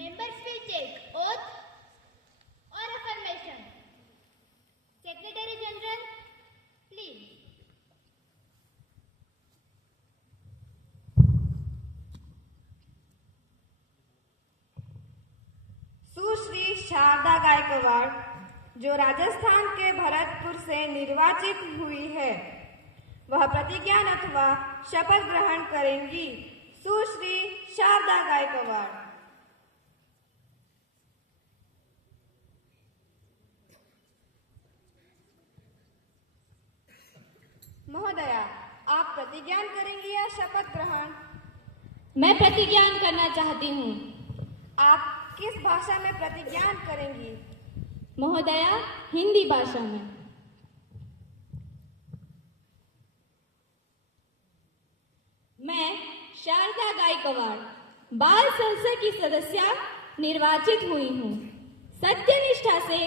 Members will take oath or affirmation. Secretary General, please. सुश्री शारदा गायकवाड़, जो राजस्थान के भरतपुर से निर्वाचित हुई है, वह प्रतिज्ञान अथवा शपथ ग्रहण करेंगी। सुश्री शारदा गायकवाड़। महोदया, आप प्रतिज्ञान करेंगी या शपथ ग्रहण? मैं प्रतिज्ञान करना चाहती हूँ। आप किस भाषा में प्रतिज्ञान करेंगी? महोदया, हिंदी भाषा में। मैं शारदा गायकवाड़ बाल संसद की सदस्य निर्वाचित हुई हूँ। सत्यनिष्ठा से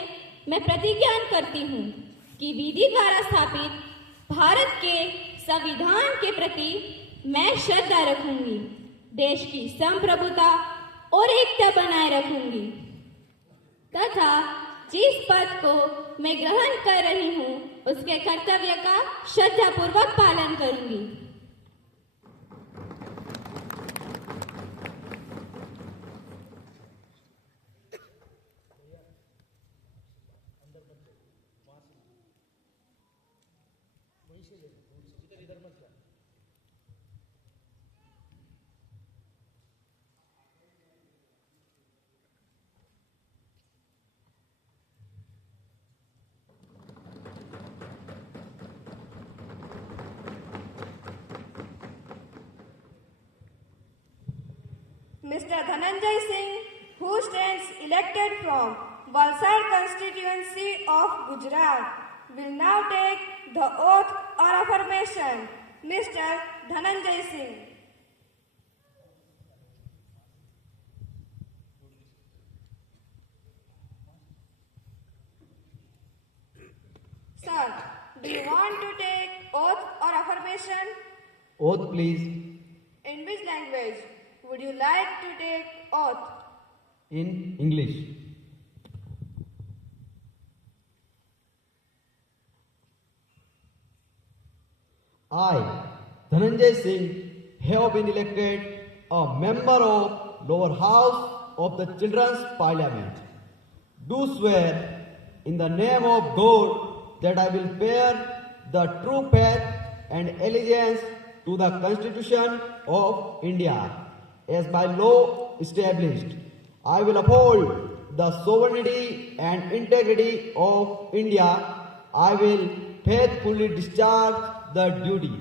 मैं प्रतिज्ञान करती हूँ कि विधि द्वारा स्थापित भारत के संविधान के प्रति मैं श्रद्धा रखूंगी, देश की संप्रभुता और एकता बनाए रखूंगी तथा जिस पद को मैं ग्रहण कर रही हूँ उसके कर्तव्य का श्रद्धापूर्वक पालन करूंगी। Mr. Dhananjay Singh, who stands elected from Valsad constituency of Gujarat, will now take the oath or affirmation. Mr. Dhananjay Singh. Sir, do you want to take oath or affirmation? Oath, please. In which language would you like to take oath? In English. I, Dhananjay Singh, have been elected a member of lower house of the Children's Parliament. Do swear in the name of God that I will bear the true faith and allegiance to the Constitution of India as by law established. I will uphold the sovereignty and integrity of India. I will faithfully discharge the duty.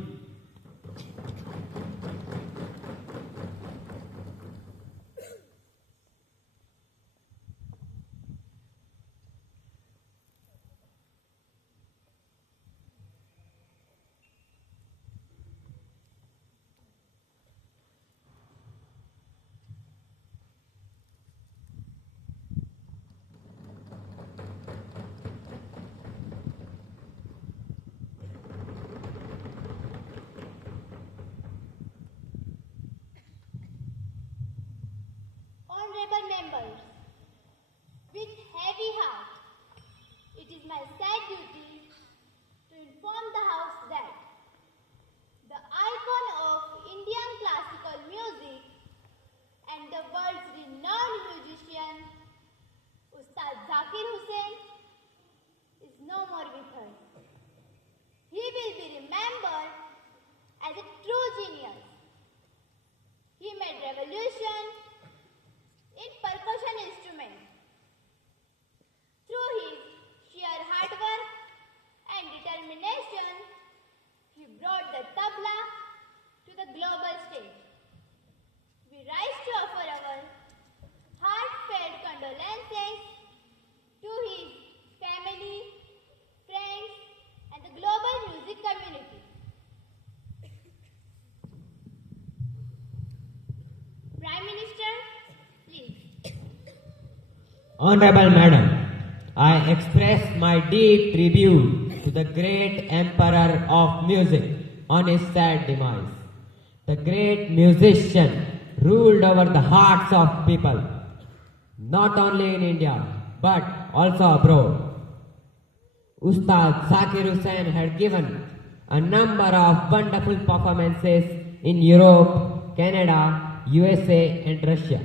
Honorable members, with heavy heart, it is my sad duty to inform the House that the icon of Indian classical music and the world's renowned musician, Ustad Zakir Hussain, is no more with us. He will be remembered as a true genius. He made revolution in percussion instruments. Through his sheer hard work and determination, he brought the tabla to the global stage. We rise to offer our heartfelt condolences to his family, friends, and the global music community. Prime Minister, please. Honorable Madam, I express my deep tribute to the great Emperor of Music on his sad demise. The great musician ruled over the hearts of people. not only in India but also abroad. Ustad Zakir Hussain had given a number of wonderful performances in Europe, Canada, USA and Russia.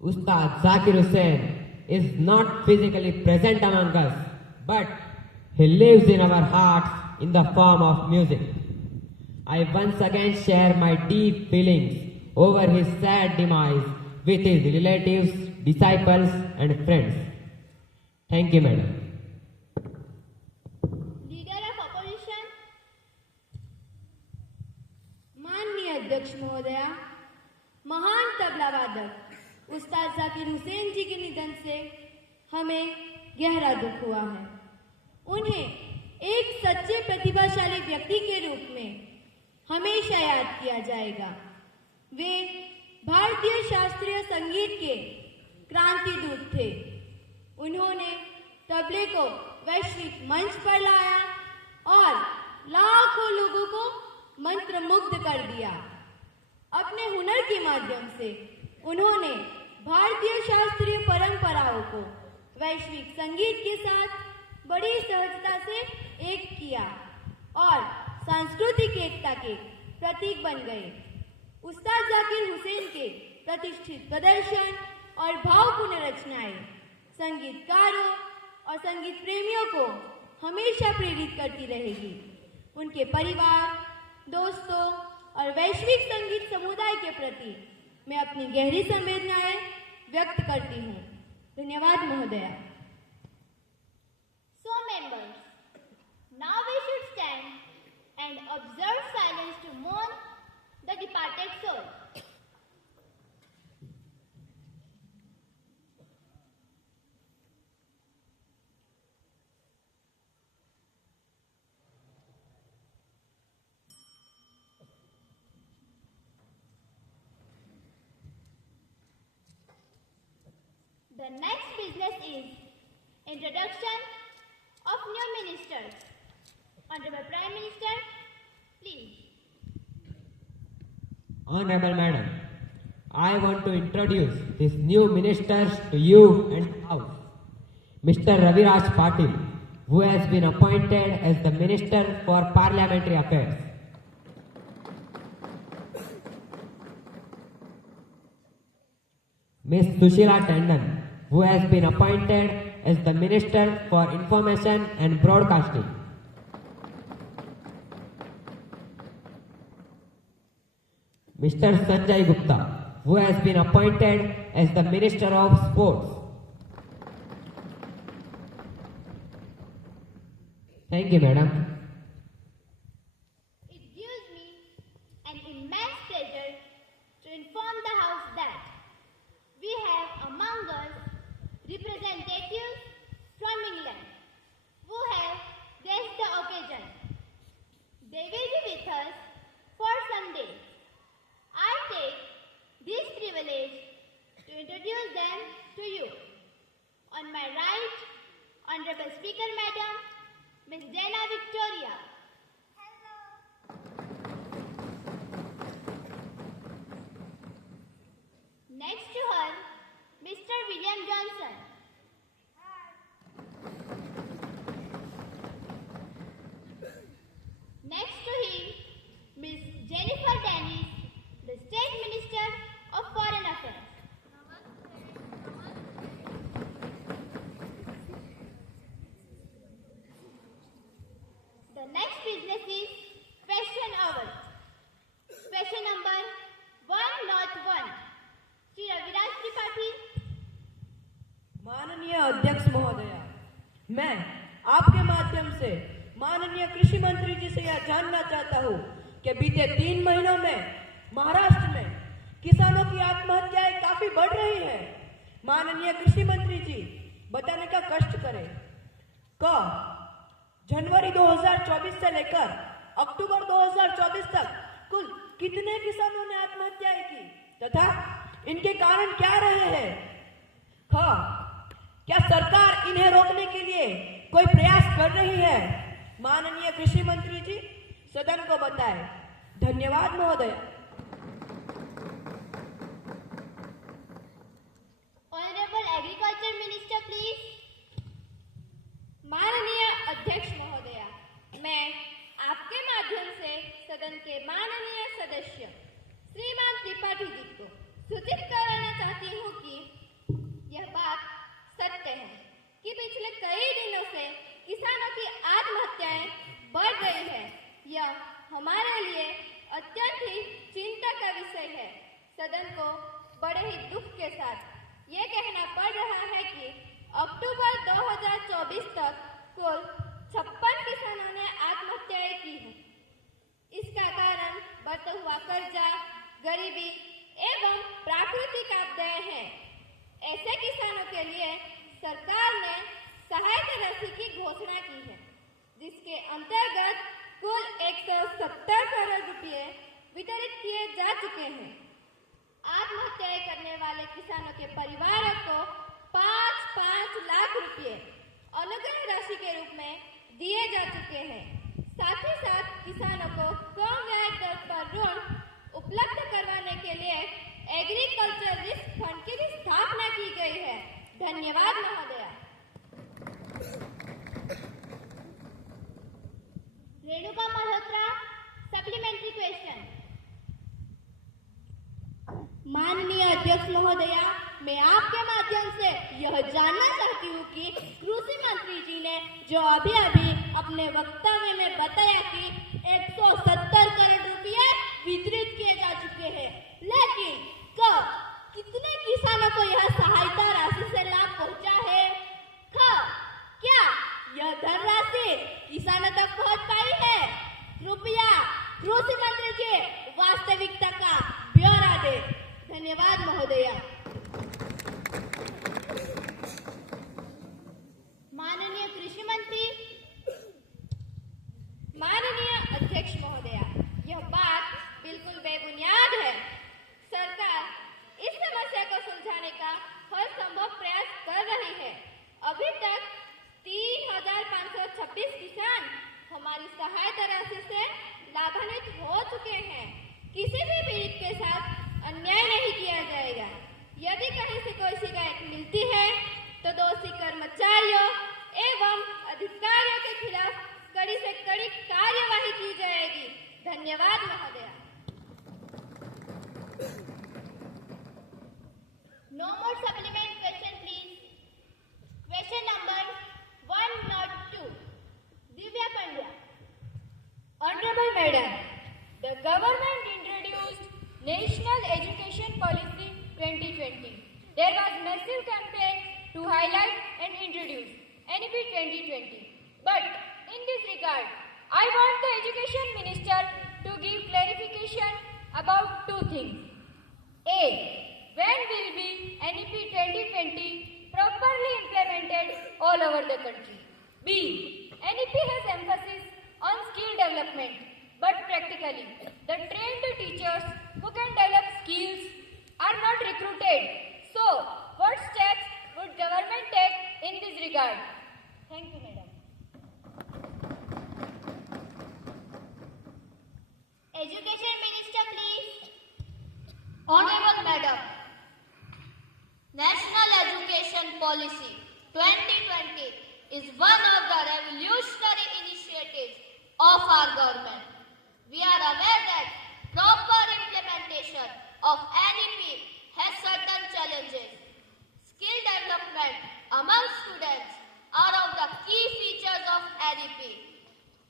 Ustad Zakir Hussain is not physically present among us, but he lives in our hearts in the form of music. I once again share my deep feelings over his sad demise with his relatives, disciples and friends. Thank you, madam. Leader of opposition, माननीय अध्यक्ष महोदया, महान तबला वादक उस्ताद जाकिर हुसैन जी के निधन से हमें गहरा दुख हुआ है। उन्हें एक सच्चे प्रतिभाशाली व्यक्ति के रूप में हमेशा याद किया जाएगा। वे भारतीय शास्त्रीय संगीत के क्रांति दूत थे। उन्होंने तबले को वैश्विक मंच पर लाया और लाखों लोगों को मंत्रमुग्ध कर दिया। अपने हुनर के माध्यम से उन्होंने भारतीय शास्त्रीय परंपराओं को वैश्विक संगीत के साथ बड़ी सहजता से एक किया और सांस्कृतिक एकता के प्रतीक बन गए। उस्ताद जाकिर हुसैन के प्रतिष्ठित प्रदर्शन और भावपूर्ण रचनाएं संगीतकारों और संगीत प्रेमियों को हमेशा प्रेरित करती रहेगी। उनके परिवार, दोस्तों और वैश्विक संगीत समुदाय के प्रति मैं अपनी गहरी संवेदनाएं व्यक्त करती हूँ। धन्यवाद महोदया। So members, now we should stand and observe silence to mourn the departed soul. The next business is introduction of new ministers. Honorable Prime Minister, please. Honorable Madam, I want to introduce these new ministers to you and House. Mr. Raviraj Patil, who has been appointed as the Minister for Parliamentary Affairs. Ms. Sushila Tandon, who has been appointed as the Minister for Information and Broadcasting. Mr. Sanjay Gupta, who has been appointed as the Minister of Sports. Thank you, Madam. It gives me an immense pleasure to inform the House that we have among us representatives from England who have graced the occasion. They will be with us for some days. I take this privilege to introduce them to you. On my right, Honorable Speaker Madam, Ms. Dana Victoria. Next to her, Mr. William Johnson. Next to him, Ms. Jennifer Dennis, the State Minister of Foreign Affairs. The next business is question hour. Question number 101. Shri Raviraj Tripathi. माननीय अध्यक्ष महोदया, मैं आपके माध्यम से माननीय कृषि मंत्री जी से यह जानना चाहता हूँ कि बीते 3 महीनों में महाराष्ट्र में किसानों की आत्महत्याएं काफी बढ़ रही है। माननीय कृषि मंत्री जी बताने का कष्ट करें। जनवरी 2024 से लेकर अक्टूबर 2024 तक कुल कितने किसानों ने आत्महत्याएं की तथा इनके कारण क्या रहे हैं? क्या सरकार इन्हें रोकने के लिए कोई प्रयास कर रही है? माननीय कृषि मंत्री जी सदन को बताएं। धन्यवाद महोदय। Agriculture Minister, please. माननीय अध्यक्ष महोदया, मैं आपके माध्यम से सदन के माननीय सदस्य श्रीमान त्रिपाठी जी को सूचित कराना चाहती हूँ कि यह बात सत्य है कि पिछले कई दिनों से किसानों की आत्महत्याएं बढ़ रही है। यह हमारे लिए अत्यंत ही चिंता का विषय है। सदन को बड़े ही दुख के साथ ये कहना पड़ रहा है कि अक्टूबर 2024 तक कुल 56 किसानों ने आत्महत्याएं की हैं। इसका कारण बढ़ता हुआ कर्जा, गरीबी एवं प्राकृतिक आपदाएं हैं। ऐसे किसानों के लिए सरकार ने सहायता राशि की घोषणा की है, जिसके अंतर्गत कुल 170 करोड़ रुपए वितरित किए जा चुके हैं। आत्महत्याएं करने वाले किसानों के परिवारों को 5-5 लाख रुपए अनुग्रह राशि के रूप में दिए जा चुके हैं। साथ ही साथ किसानों को कम ब्याज दर पर ऋण उपलब्ध करवाने के लिए एग्रीकल्चर रिस्क फंड की भी स्थापना की गई है। धन्यवाद महोदया। Renuka Malhotra, supplementary question. माननीय अध्यक्ष महोदया, मैं आपके माध्यम से यह जानना चाहती हूँ कि कृषि मंत्री जी ने जो अभी अपने वक्तव्य में बताया कि 170 करोड़ रुपए वितरित किए जा चुके हैं, लेकिन कब कितने किसानों को यह सहायता राशि से लाभ पहुंचा है? क्या यह धनराशि किसानों तक पहुंच पाई है? कृपया कृषि मंत्री जी वास्तविकता का ब्यौरा दे। धन्यवाद महोदया। माननीय कृषि मंत्री। माननीय अध्यक्ष महोदया, यह बात बिल्कुल बेबुनियाद है। सरकार इस समस्या को सुलझाने का हर संभव प्रयास कर रही है। अभी तक 3,526 किसान हमारी सहायता राशि से लाभान्वित हो चुके हैं। किसी भी पीड़ित के साथ अन्याय नहीं किया जाएगा। यदि कहीं से कोई शिकायत मिलती है तो दोषी कर्मचारियों एवं अधिकारियों के खिलाफ कड़ी से कड़ी कार्यवाही की जाएगी। धन्यवाद महोदया। No more supplement question, please. Question number 102. Divya Pandya. Honorable Madam, the government introduced National Education Policy 2020. There was massive campaign to highlight and introduce NEP 2020. But in this regard, I want the Education Minister to give clarification about two things. A. When will be NEP 2020 properly implemented all over the country? B. NEP has emphasis on skill development, but practically, the trained teachers who can develop skills are not recruited. So, what steps would government take in this regard? Thank you, Madam. Education Minister, please. Honorable Madam, National Education Policy 2020 is one of the revolutionary initiatives of our government. We are aware that proper implementation of NEP has certain challenges. Skill development among students are of the key features of NEP.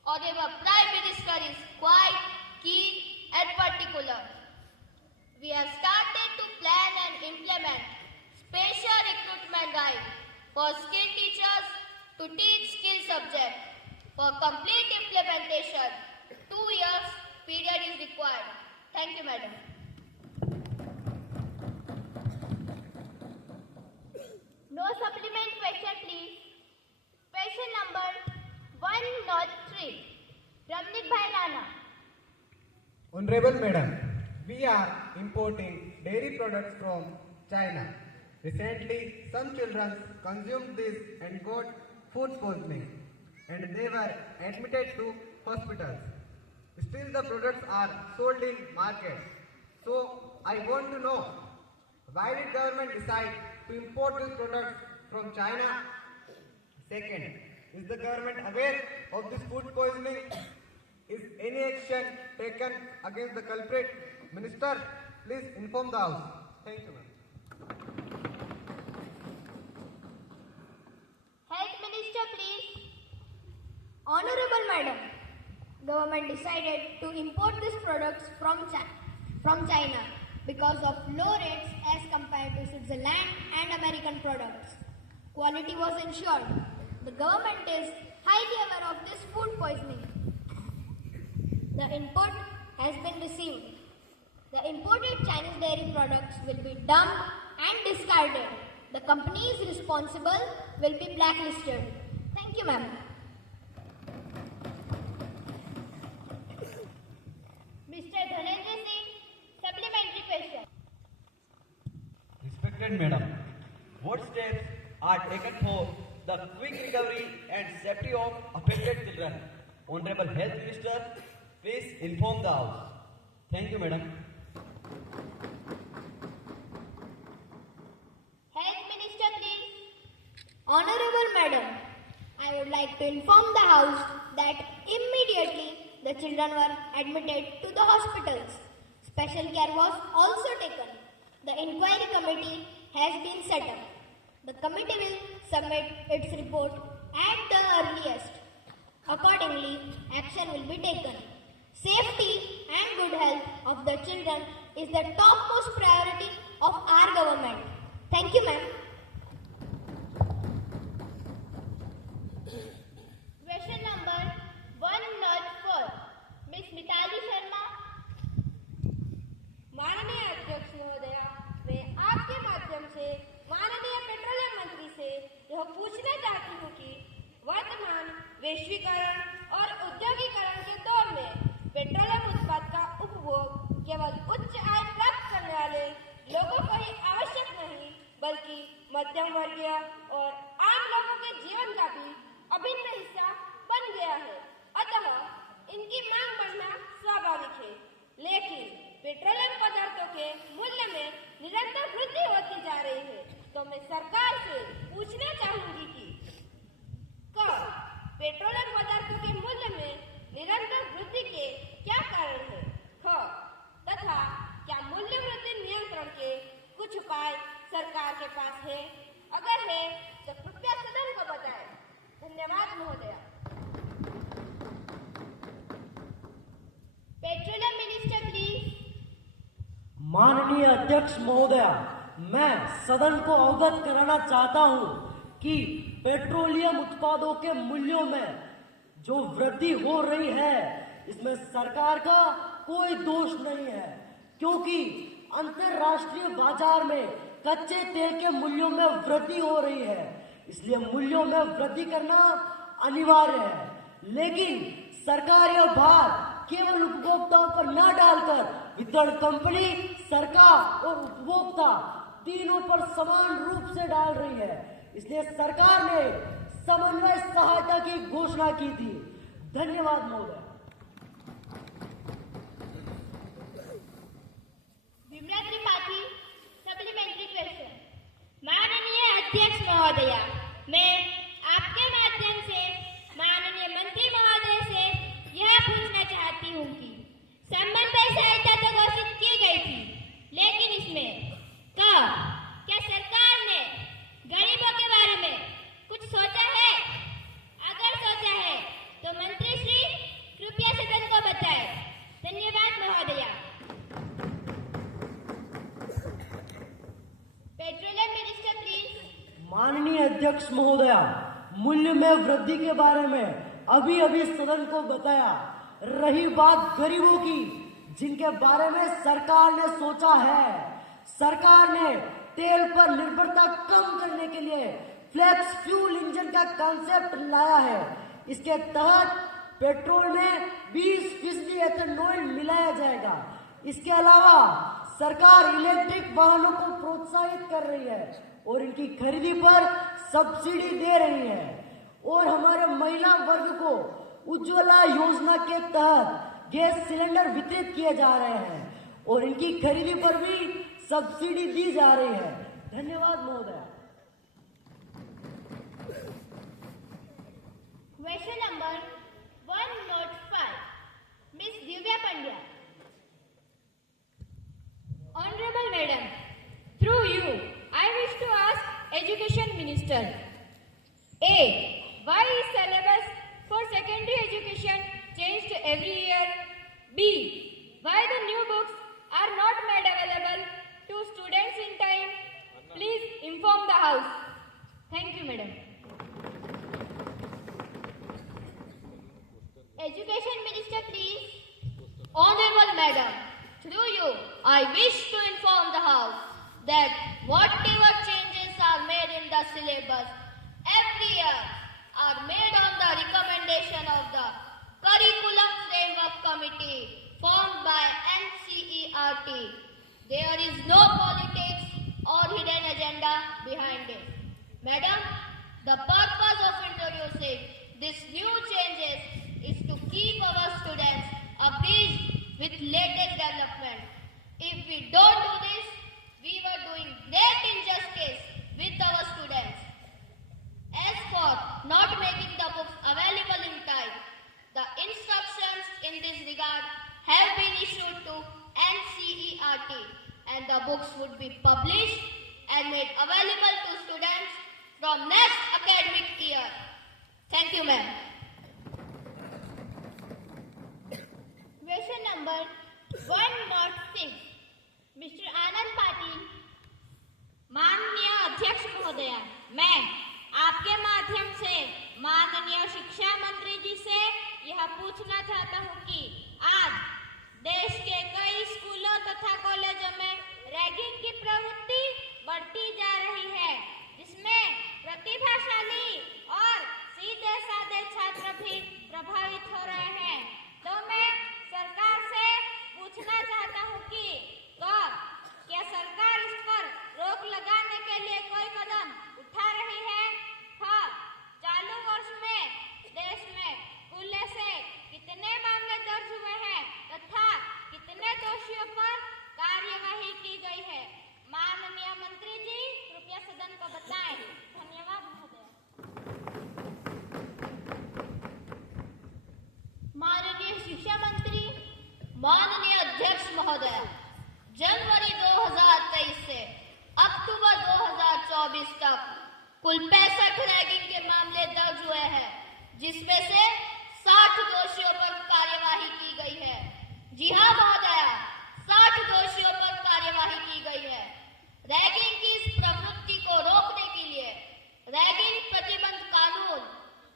Honorable Prime Minister is quite keen and particular. We have started to plan and implement special recruitment drive for skilled teachers to teach skill subjects. For complete implementation, 2 years period is required. Thank you, Madam. No supplement question, please. Question number 103. Ramnik Bhai Rana. Honorable Madam, we are importing dairy products from China. Recently, some children consumed this and got food poisoning, and they were admitted to hospitals. Still, the products are sold in market. So, I want to know, why did government decide to import these products from China? Second, is the government aware of this food poisoning? Is any action taken against the culprit? Minister, please inform the House. Thank you, ma'am. Health Minister, please. Honorable Madam, government decided to import these products from China because of low rates as compared to Switzerland and American products. Quality was ensured. The government is highly aware of this food poisoning. The input has been received. The imported Chinese dairy products will be dumped and discarded. The companies responsible will be blacklisted. Thank you, ma'am. Mr. Dhananjay Singh, supplementary question. Respected Madam, what steps are taken for the quick recovery and safety of affected children? Honorable Health Minister, please inform the House. Thank you, Madam. Health Minister, please. Honorable Madam, I would like to inform the House that immediately the children were admitted to the hospitals. Special care was also taken. The inquiry committee has been set up. The committee will submit its report at the earliest. Accordingly, action will be taken. Safety and good health of the children is the topmost priority of our government. Thank you, ma'am. Question number 104. Miss Mitali Sharma. माननीय अध्यक्ष महोदया, मैं आपके माध्यम से माननीय petroleum मंत्री से यह पूछना चाहती हूँ कि वर्तमान वैश्वीकरण और औद्योगिकरण के दौर में पेट्रोलियम उत्पाद का उपभोग केवल उच्च आय प्राप्त करने वाले लोगों को ही आवश्यक नहीं, बल्कि मध्यम वर्गीय और आम लोगों के जीवन का भी अभिन्न हिस्सा बन गया है। अतः इनकी मांग बढ़ना स्वाभाविक है, लेकिन पेट्रोलियम पदार्थों के मूल्य में निरंतर वृद्धि होती जा रही है। तो मैं सरकार से पूछना चाहूंगी कि कब पेट्रोलियम पदार्थों के मूल्य में निरंतर वृद्धि के क्या कारण है? तथा क्या मूल्य वृद्धि नियंत्रण के कुछ उपाय सरकार के पास है? अगर है तो कृपया सदन को बताएं। धन्यवाद महोदया। Petroleum Minister, please. माननीय अध्यक्ष महोदया, मैं सदन को अवगत कराना चाहता हूं कि पेट्रोलियम उत्पादों के मूल्यों में जो वृद्धि हो रही है, इसमें सरकार का कोई दोष नहीं है, क्योंकि अंतर्राष्ट्रीय बाजार में कच्चे तेल के मूल्यों में वृद्धि हो रही है, इसलिए मूल्यों में वृद्धि करना अनिवार्य है। लेकिन सरकार यह भार केवल उपभोक्ताओं पर न डालकर वितरण कंपनी, सरकार और उपभोक्ता तीनों पर समान रूप से डाल रही है। इसलिए सरकार ने समन्वय सहायता की घोषणा की थी। धन्यवाद महोदय। Vimala Tripathi, supplementary question. माननीय अध्यक्ष महोदया, मैं आपके माध्यम से माननीय मंत्री महोदय से यह पूछना चाहती हूँ कि समन्वय सहायता तो घोषित की गई थी, लेकिन इसमें क्या सरकार ने गरीबों के बारे में कुछ सोचा है? अगर सोचा है तो मंत्री श्री कृपया सदन को बताएं। धन्यवाद महोदया। Petroleum minister, please. माननीय अध्यक्ष महोदया, मूल्य में वृद्धि के बारे में अभी अभी सदन को बताया। रही बात गरीबों की, जिनके बारे में सरकार ने सोचा है, सरकार ने तेल पर निर्भरता कम करने के लिए फ्लेक्स फ्यूल इंजन का कॉन्सेप्ट लाया है। इसके तहत पेट्रोल में 20% एथेनॉल मिलाया जाएगा। इसके अलावा सरकार इलेक्ट्रिक वाहनों को प्रोत्साहित कर रही है और इनकी खरीदी पर सब्सिडी दे रही है। और हमारे महिला वर्ग को उज्ज्वला योजना के तहत गैस सिलेंडर वितरित किए जा रहे हैं और इनकी खरीदी पर भी सब्सिडी दी जा रही है। धन्यवाद महोदय। Question number 105. Miss Divya Pandya. Honorable Madam, through you, I wish to ask Education Minister. A. Why is syllabus for secondary education changed every year? B. Why the new books are not made available to students in time? Please inform the House. Thank you, Madam. Education Minister, please. Honorable Madam, through you, I wish to inform the House that whatever changes are made in the syllabus every year are made on the recommendation of the Curriculum Framework Committee formed by NCERT. There is no politics or hidden agenda behind it. Madam, the purpose of introducing these new changes is to keep our students abreast with latest development. If we don't do this, we were doing great injustice with our students. As for not making the books available in time, the instructions in this regard have been issued to NCERT and the books would be published and made available to students from next academic year. Thank you, ma'am. Question number 106. Mr. Anand Patil. माननीय अध्यक्ष महोदय, मैं आपके माध्यम से माननीय शिक्षा मंत्री जी से यह पूछना चाहता हूं कि आज देश के कई स्कूलों तथा कॉलेजों में रैगिंग की प्रवृत्ति बढ़ती जा रही है, जिसमें प्रतिभाशाली और सीधे साधे छात्र भी प्रभावित हो रहे हैं। तो मैं सरकार से पूछना चाहता हूं कि क्या सरकार इस पर रोक लगाने के लिए कोई कदम उठा रही है? हाँ, चालू वर्ष में देश में कुल से कितने मामले दर्ज हुए हैं तथा कितने दोषियों पर कार्यवाही की गई है? माननीय मंत्री जी, कृपया सदन को बताएं। धन्यवाद महोदय। माननीय शिक्षा मंत्री। माननीय अध्यक्ष महोदय, जनवरी 2023 से अक्टूबर 2024 तक कुल 65 रैगिंग के मामले दर्ज हुए हैं, जिसमें से 60 दोषियों पर कार्यवाही की गई है। जी हाँ महोदया, 60 दोषियों पर कार्यवाही की गई है। रैगिंग की इस प्रवृत्ति को रोकने के लिए रैगिंग प्रतिबंध कानून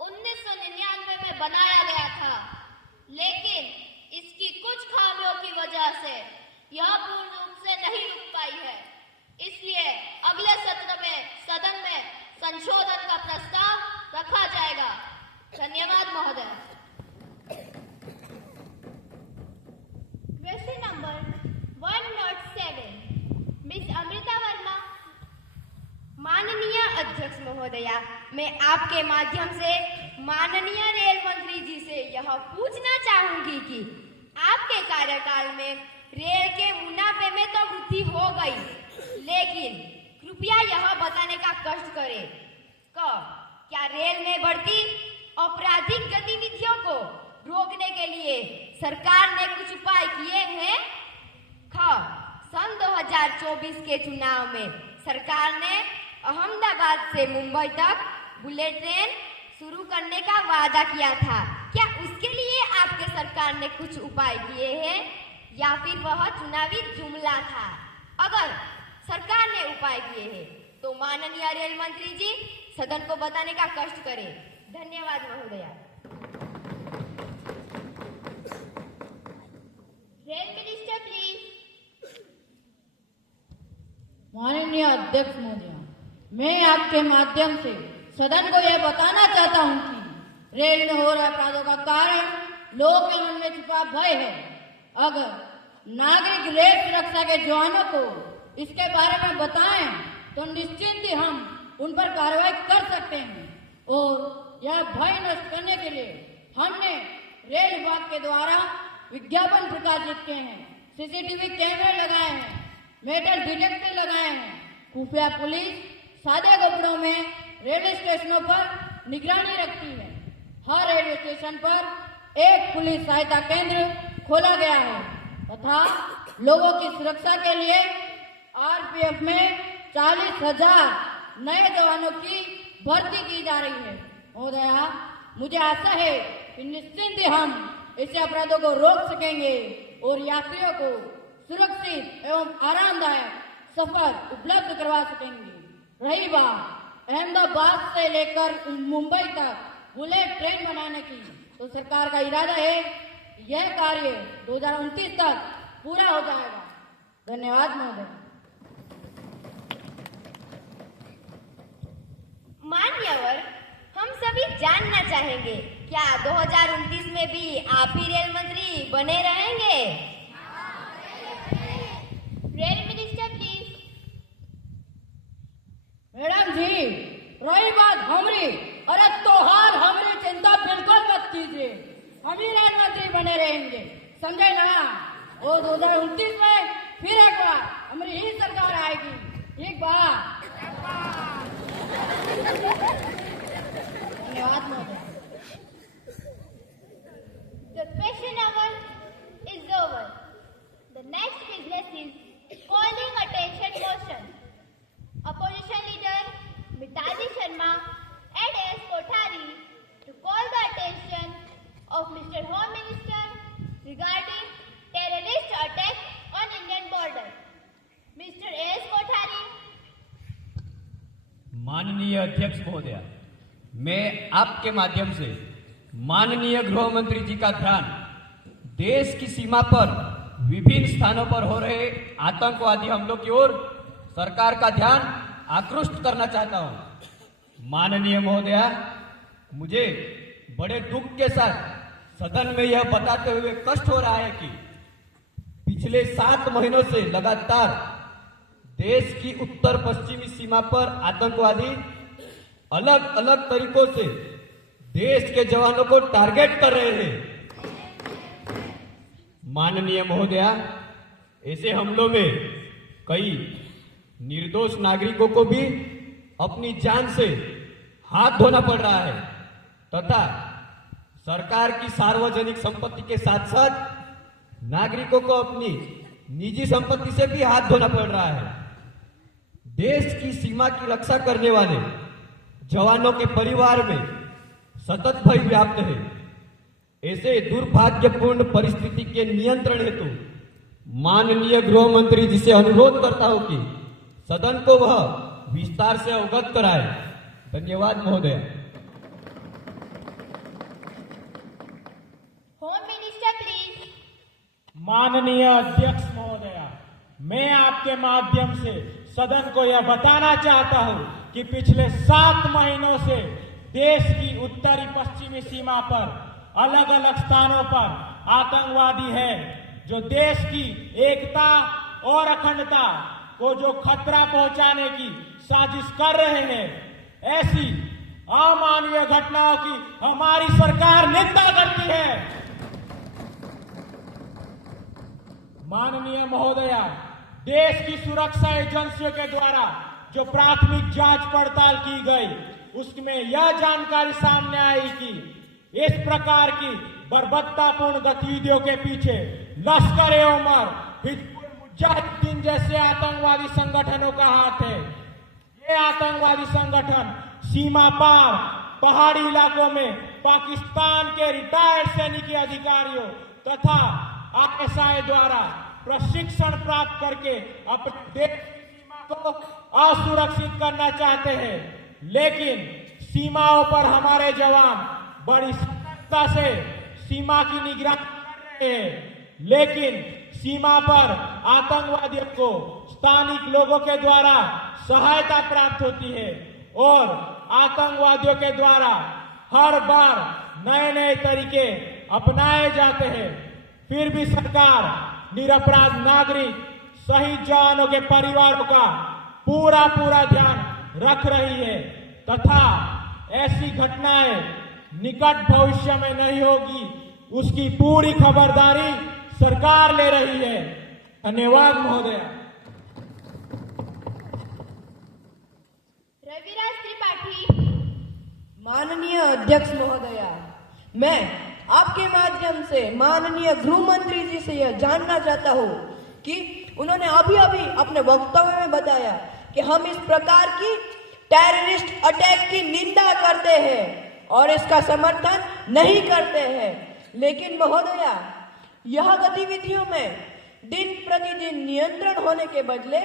1999 में बनाया गया था, लेकिन इसकी कुछ खामियों की वजह से यह पूर्ण रूप से नहीं रुक पाई है। इसलिए अगले सत्र में सदन में संशोधन का प्रस्ताव रखा जाएगा। धन्यवाद महोदय। Question number 107. Miss Amrita Verma. माननीय अध्यक्ष महोदया, मैं आपके माध्यम से माननीय रेल मंत्री जी से यह पूछना चाहूंगी कि आपके कार्यकाल में रेल के मुनाफे में तो वृद्धि हो गई, लेकिन कृपया यह बताने का कष्ट करें क्या रेल में बढ़ती आपराधिक गतिविधियों को रोकने के लिए सरकार ने कुछ उपाय किए हैं? सन 2024 के चुनाव में सरकार ने अहमदाबाद से मुंबई तक बुलेट ट्रेन शुरू करने का वादा किया था। क्या उसके लिए आपके सरकार ने कुछ उपाय किए हैं या फिर वह चुनावी जुमला था? अगर सरकार ने उपाय किए हैं तो माननीय रेल मंत्री जी सदन को बताने का कष्ट करें। धन्यवाद महोदया। Rail minister please. माननीय अध्यक्ष महोदय, मैं आपके माध्यम से सदन को यह बताना चाहता हूं कि रेल में हो रहे अपराधों का कारण लोगों के मन में छुपा भय है। अगर नागरिक रेल सुरक्षा के जवानों को इसके बारे में बताएं तो निश्चिंत ही हम उन पर कार्रवाई कर सकते हैं। और यह भय नष्ट करने के लिए हमने रेल विभाग के द्वारा विज्ञापन प्रकाशित किए हैं, सीसीटीवी कैमरे लगाए हैं, मेटल डिटेक्टर लगाए हैं। खुफिया पुलिस सादे कपड़ों में रेलवे स्टेशनों पर निगरानी रखती है। हर रेलवे स्टेशन पर एक पुलिस सहायता केंद्र खोला गया है तथा लोगों की सुरक्षा के लिए आरपीएफ में 40,000 नए जवानों की भर्ती की जा रही है। महोदया, मुझे आशा है कि निश्चिंत हम ऐसे अपराधों को रोक सकेंगे और यात्रियों को सुरक्षित एवं आरामदायक सफर उपलब्ध करवा सकेंगे। रही बात अहमदाबाद से लेकर मुंबई तक बुलेट ट्रेन बनाने की, तो सरकार का इरादा है कि यह कार्य 2029 तक पूरा हो जाएगा। धन्यवाद महोदय। मान्यवर, हम सभी जानना चाहेंगे, क्या 2029 में भी आप ही रेल मंत्री बने रहेंगे? Rail minister please. मैडम जी, रही बात हमारी, अरे तोहार हमारी चिंता बिल्कुल मत कीजिए, हम ही रेल मंत्री बने रहेंगे, समझे ना? और 2029 में फिर एक बार हमारी ही सरकार आएगी। एक बार धन्यवाद महोदय। The question hour is over. The next business is calling attention motion. Opposition leader Mitali Sharma and S. Kothari to call the attention of Mr. Home Minister regarding terrorist attack on Indian border. Mr. S. Kothari. माननीय अध्यक्ष महोदय, मैं आपके माध्यम से माननीय गृह मंत्री जी का ध्यान देश की सीमा पर विभिन्न स्थानों पर हो रहे आतंकवादी हमलों की ओर सरकार का ध्यान आकृष्ट करना चाहता हूं। माननीय महोदया, मुझे बड़े दुख के साथ सदन में यह बताते हुए कष्ट हो रहा है कि पिछले 7 महीनों से लगातार देश की उत्तर पश्चिमी सीमा पर आतंकवादी अलग अलग तरीकों से देश के जवानों को टारगेट कर रहे हैं। माननीय महोदया, ऐसे हमलों में कई निर्दोष नागरिकों को भी अपनी जान से हाथ धोना पड़ रहा है तथा सरकार की सार्वजनिक संपत्ति के साथ साथ नागरिकों को अपनी निजी संपत्ति से भी हाथ धोना पड़ रहा है। देश की सीमा की रक्षा करने वाले जवानों के परिवार में सतत भय व्याप्त है। ऐसे दुर्भाग्यपूर्ण परिस्थिति के नियंत्रण हेतु माननीय गृह मंत्री जी से अनुरोध करता हूं कि सदन को वह विस्तार से अवगत कराए। धन्यवाद महोदय। Home minister please. माननीय अध्यक्ष महोदया, मैं आपके माध्यम से सदन को यह बताना चाहता हूं कि पिछले 7 महीनों से देश की उत्तरी पश्चिमी सीमा पर अलग अलग स्थानों पर आतंकवादी है जो देश की एकता और अखंडता को जो खतरा पहुंचाने की साजिश कर रहे हैं। ऐसी अमानवीय घटनाओं की हमारी सरकार निंदा करती है। माननीय महोदया, देश की सुरक्षा एजेंसियों के द्वारा जो प्राथमिक जांच पड़ताल की गई, उसमें यह जानकारी सामने आई कि इस प्रकार की बर्बरतापूर्ण गतिविधियों के पीछे लश्कर-ए-उमर, हिजबुल मुजाहिदीन जैसे आतंकवादी संगठनों का हाथ है। ये आतंकवादी संगठन सीमा पार पहाड़ी इलाकों में पाकिस्तान के रिटायर्ड सैनिक अधिकारियों तथा आईएसआई द्वारा प्रशिक्षण प्राप्त करके अपने देश की सीमा को असुरक्षित करना चाहते हैं। लेकिन सीमाओं पर हमारे जवान बड़ी सतर्कता से सीमा की निगरानी कर रहे हैं, लेकिन सीमा पर आतंकवादियों को स्थानिक लोगों के द्वारा सहायता प्राप्त होती है और आतंकवादियों के द्वारा हर बार नए नए तरीके अपनाए जाते हैं। फिर भी सरकार निरपराध नागरिक शहीद जवानों के परिवारों का पूरा ध्यान रख रही है तथा ऐसी घटनाएं निकट भविष्य में नहीं होगी, उसकी पूरी खबरदारी सरकार ले रही है। धन्यवाद महोदय। रविराज त्रिपाठी। माननीय अध्यक्ष महोदया, मैं आपके माध्यम से माननीय गृह मंत्री जी से यह जानना चाहता हूँ कि उन्होंने अभी अभी अपने वक्तव्य में बताया कि हम इस प्रकार की टेररिस्ट अटैक की निंदा करते हैं और इसका समर्थन नहीं करते हैं, लेकिन महोदया यह गतिविधियों में दिन प्रतिदिन नियंत्रण होने के बदले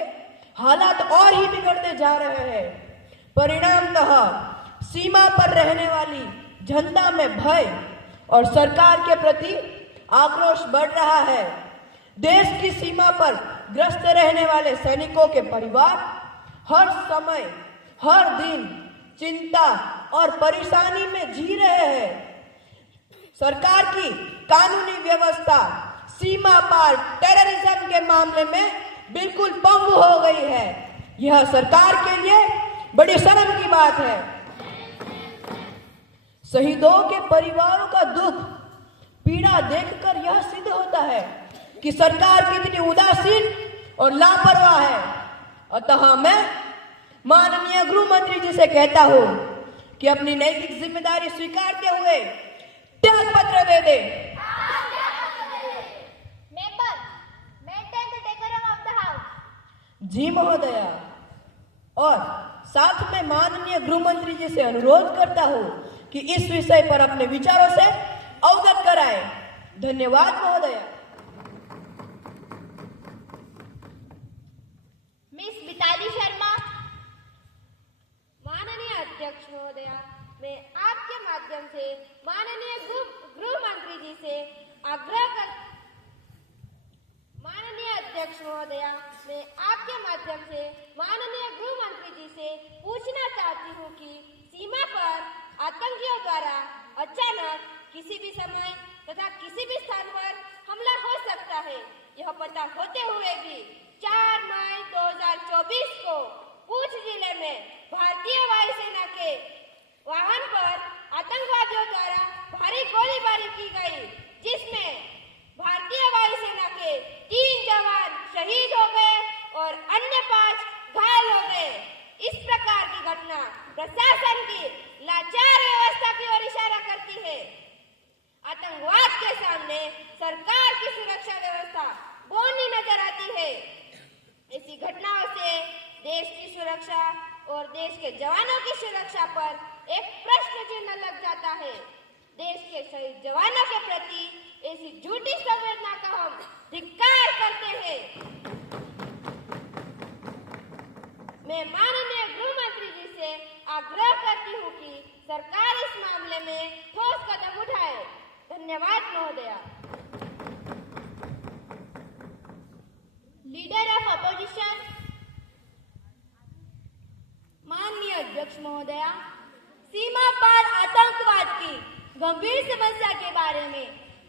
हालात और ही बिगड़ते जा रहे हैं। परिणामतः सीमा पर रहने वाली जनता में भय और सरकार के प्रति आक्रोश बढ़ रहा है। देश की सीमा पर ग्रस्त रहने वाले सैनिकों के परिवार हर समय हर दिन चिंता और परेशानी में जी रहे हैं। सरकार की कानूनी व्यवस्था सीमा पार टेररिज्म के मामले में बिल्कुल पंगु हो गई है। यह सरकार के लिए बड़ी शर्म की बात है। शहीदों के परिवारों का दुख पीड़ा देखकर यह सिद्ध होता है कि सरकार कितनी उदासीन और लापरवाह है। अतः मैं माननीय गृह मंत्री जी से कहता हूं कि अपनी नैतिक जिम्मेदारी स्वीकारते हुए त्याग पत्र दे दे। जी महोदया, और साथ में माननीय गृह मंत्री जी से अनुरोध करता हूं कि इस विषय पर अपने विचारों से अवगत कराएं। धन्यवाद महोदया। मिस मिताली शर्मा। माननीय अध्यक्ष महोदया, मैं आपके माध्यम से माननीय गृह मंत्री जी से आग्रह कर माननीय अध्यक्ष महोदया, मैं आपके माध्यम से माननीय गृह मंत्री जी से पूछना चाहती हूँ कि सीमा पर आतंकियों द्वारा अचानक किसी भी समय तथा किसी भी स्थान पर हमला हो सकता है। यह पता होते हुए भी 4 मई 2024 को पूंछ जिले में भारतीय वायुसेना के वाहन पर आतंकवादियों द्वारा भारी गोलीबारी की गई, जिसमें भारतीय वायुसेना के 3 जवान शहीद हो गए और अन्य 5 घायल हो गए। इस प्रकार की घटना प्रशासन की लाचार व्यवस्था की ओर इशारा करती है। आतंकवाद के सामने सरकार की सुरक्षा व्यवस्था बौनी नजर आती है। ऐसी घटनाओं से देश की सुरक्षा और देश के जवानों की सुरक्षा पर एक प्रश्न चिन्ह लग जाता है। देश के शहीद जवानों के प्रति ऐसी झूठी संवेदना का हम धिक्कार करते हैं। मैं माननीय गृह मंत्री जी से आग्रह करती हूँ कि सरकार इस मामले में ठोस कदम उठाए। धन्यवाद महोदया। Leader of opposition. माननीय अध्यक्ष महोदया, सीमा पार आतंकवाद की गंभीर समस्या के बारे में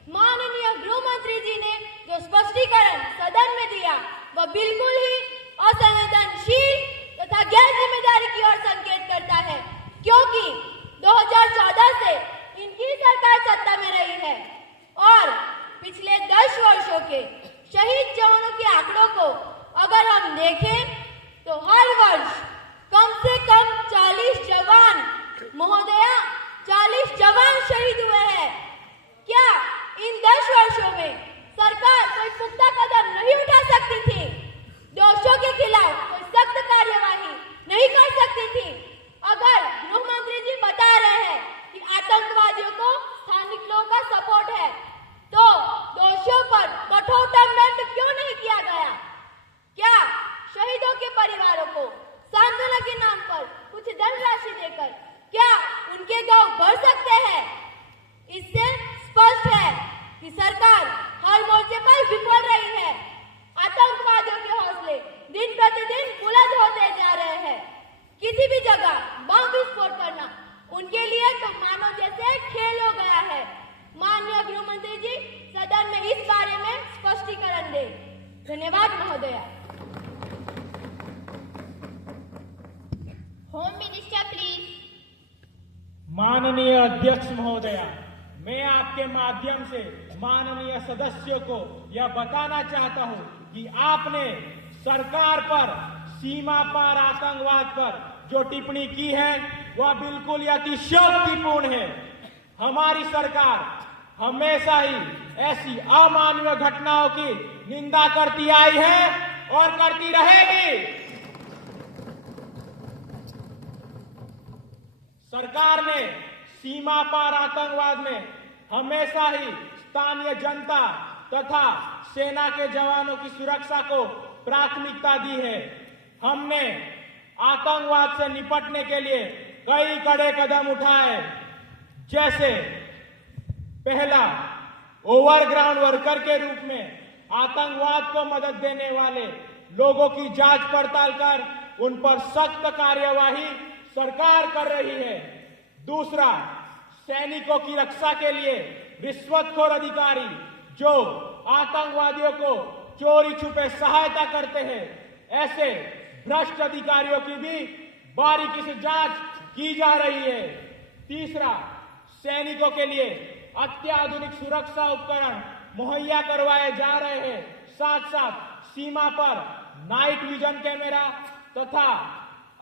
माननीय गृह मंत्री जी ने जो स्पष्टीकरण सदन में दिया वह बिल्कुल ही असंवेदनशील तथा गैर जिम्मेदारी की ओर संकेत करता है, क्योंकि 2014 से इनकी सरकार सत्ता में रही है और पिछले 10 वर्षों के शहीद जवानों के आंकड़ों को अगर हम देखें तो हर वर्ष कम से कम 40 जवान महोदया 40 जवान शहीद हुए हैं। क्या इन 10 वर्षों में सरकार कोई पुख्ता कदम नहीं उठा सकती थी? दोषियों के खिलाफ कोई सख्त कार्यवाही नहीं कर सकती थी? अगर गृह मंत्री जी बता रहे हैं कि आतंकवादियों को स्थानिक लोगों का सपोर्ट है, तो दोषियों पर कठोर दंड क्यों नहीं किया गया? क्या शहीदों के परिवारों को सांत्वना के नाम पर कुछ धनराशि देकर क्या उनके गांव भर सकते हैं? इससे स्पष्ट है कि सरकार हर मोर्चे पर विफल रही है। आतंकवादियों के हौसले दिन प्रतिदिन बुलंद होते जा रहे हैं। किसी भी जगह बम विस्फोट करना उनके लिए तो मानव जैसे खेल हो गया है। माननीय गृह मंत्री जी सदन में इस बारे में स्पष्टीकरण दें। धन्यवाद महोदया। Home minister please. माननीय अध्यक्ष महोदया, मैं आपके माध्यम से माननीय सदस्यों को यह बताना चाहता हूं कि आपने सरकार पर सीमा पार आतंकवाद पर जो टिप्पणी की है वह बिल्कुल अतिशयोक्तिपूर्ण है। हमारी सरकार हमेशा ही ऐसी अमानवीय घटनाओं की निंदा करती आई है और करती रहेगी। सरकार ने सीमा पार आतंकवाद में हमेशा ही स्थानीय जनता तथा सेना के जवानों की सुरक्षा को प्राथमिकता दी है। हमने आतंकवाद से निपटने के लिए कई कड़े कदम उठाए, जैसे पहला, ओवरग्राउंड वर्कर के रूप में आतंकवाद को मदद देने वाले लोगों की जांच पड़ताल कर उन पर सख्त कार्यवाही सरकार कर रही है। दूसरा, सैनिकों की रक्षा के लिए रिश्वतखोर अधिकारी जो आतंकवादियों को चोरी छुपे सहायता करते हैं, ऐसे भ्रष्ट अधिकारियों की भी बारीकी से जांच की जा रही है। तीसरा, सैनिकों के लिए अत्याधुनिक सुरक्षा उपकरण मुहैया करवाए जा रहे हैं। साथ साथ सीमा पर नाइट विजन कैमरा तथा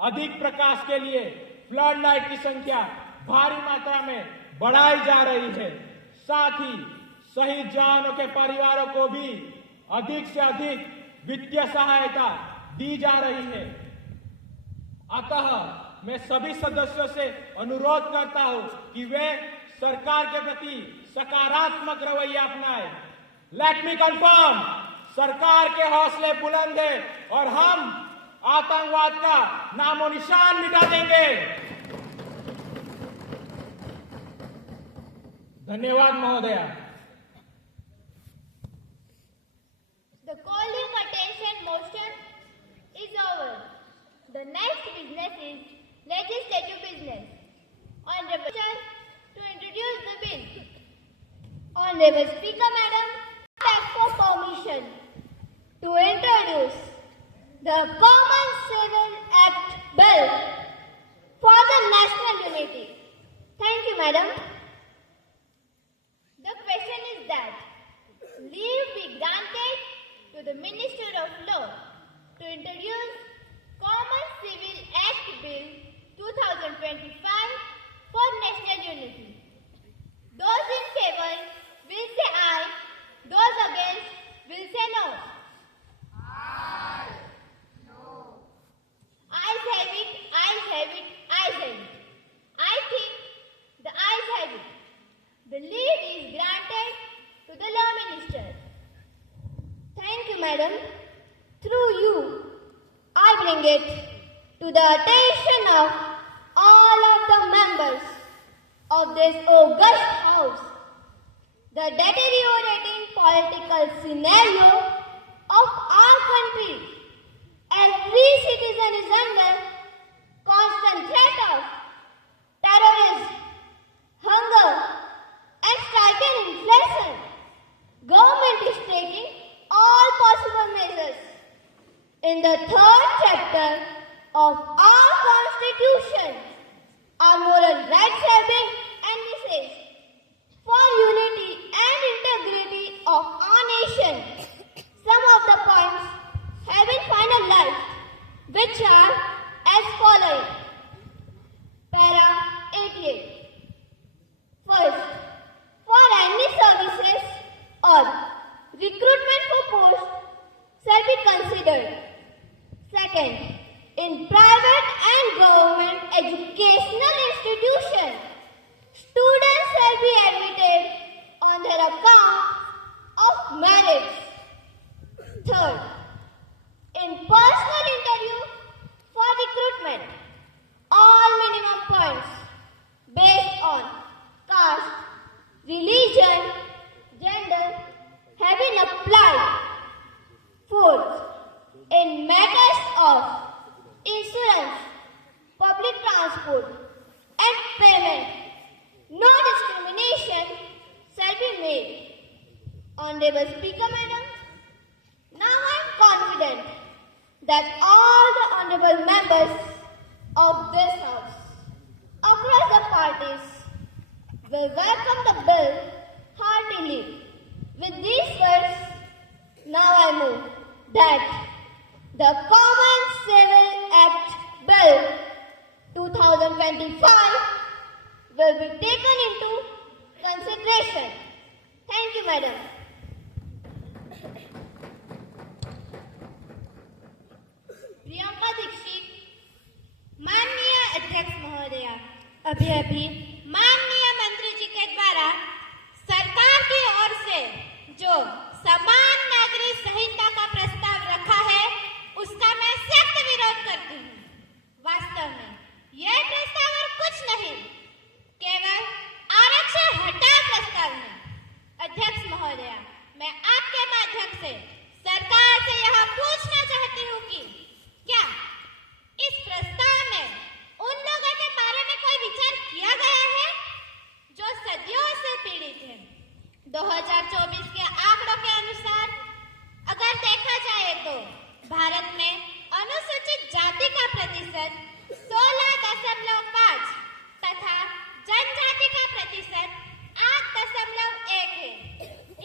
अधिक प्रकाश के लिए फ्लड लाइट की संख्या भारी मात्रा में बढ़ाई जा रही है। साथ ही शहीद जवानों के परिवारों को भी अधिक से अधिक वित्तीय सहायता दी जा रही है। अतः मैं सभी सदस्यों से अनुरोध करता हूं कि वे सरकार के प्रति सकारात्मक रवैया अपनाएं। लेट मी कंफर्म, सरकार के हौसले बुलंद है और हम आतंकवाद का नामो निशान मिटा देंगे। धन्यवाद महोदया। The calling attention motion is over. The next business is legislative business. Honorable Chair, to introduce the bill. Honorable Speaker, Madam, I beg for permission to introduce the Common Civil Act Bill for the national unity. Thank you, Madam. The question is that leave be granted to the Minister of Law to introduce Common Civil Act Bill 2025 for national unity. Those in favor will say aye. Those against will say no. Aye. No. Ayes have it, ayes have it, ayes have it. I think the ayes have it. The lead is granted to the Law Minister. Thank you, Madam. Through you, I bring it to the attention of all of the members of this august House. The deteriorating political scenario of our country. Every citizen is under constant threat of terrorism, hunger, and striking inflation. Government is taking all possible measures. In the third chapter of our Constitution, our moral rights have been envisaged for unity and integrity of our nation. Some of the points have been finalized, which are as following. Para 88. First, for any services or recruitment for posts shall be considered. Second, in private and government educational institutions, students shall be admitted on their account of merits. Third, in personal interview for recruitment, all minimum points based on caste, religion, gender have been applied. Fourth, in matters of insurance, public transport and payment, no discrimination shall be made. Honorable Speaker, Madam, now I am confident that all the honorable members of this House across the parties will welcome the bill heartily. With these words, now I move that the Common Civil Act Bill 2025 will be taken into consideration. Thank you, madam. Priyanka Dixit, माननीय अध्यक्ष महोदया, अभी माननीय मंत्री जी के द्वारा सरकार की ओर से जो समान नागरिक संहिता का प्रस्ताव रखा है उसका मैं सख्त विरोध करती हूँ। वास्तव में यह प्रस्ताव और कुछ नहीं, केवल आरक्षण हटाओ प्रस्ताव है। अध्यक्ष महोदया, मैं आपके माध्यम से सरकार से यह पूछना चाहती हूँ कि क्या इस प्रस्ताव में उन लोगों के बारे में कोई विचार किया गया है जो सदियों से पीड़ित हैं। 2024 के आंकड़ों के अनुसार अगर देखा जाए तो भारत में अनुसूचित जाति का प्रतिशत 16.5 तथा जनजाति का प्रतिशत 8.1 है।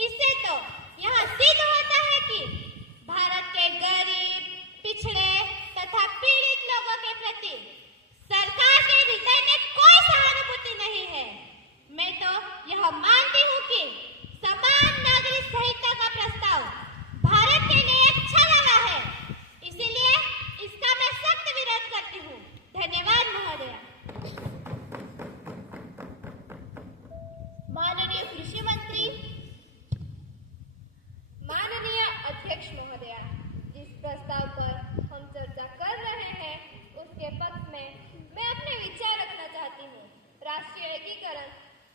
इससे तो यह सिद्ध होता है कि भारत के गरीब, पिछड़े तथा पीड़ित लोगों के प्रति सरकार के हृदय में कोई सहानुभूति नहीं है। मैं तो यह मानती हूँ कि समान नागरिक संहिता का प्रस्ताव भारत के लिए अच्छा लगा है, इसीलिए इसका मैं सख्त विरोध करती हूँ। धन्यवाद महोदया। माननीय कृषि मंत्री। माननीय अध्यक्ष महोदया, जिस प्रस्ताव पर हम चर्चा कर रहे हैं उसके पक्ष में मैं अपने विचार रखना चाहती हूँ। राष्ट्रीय एकीकरण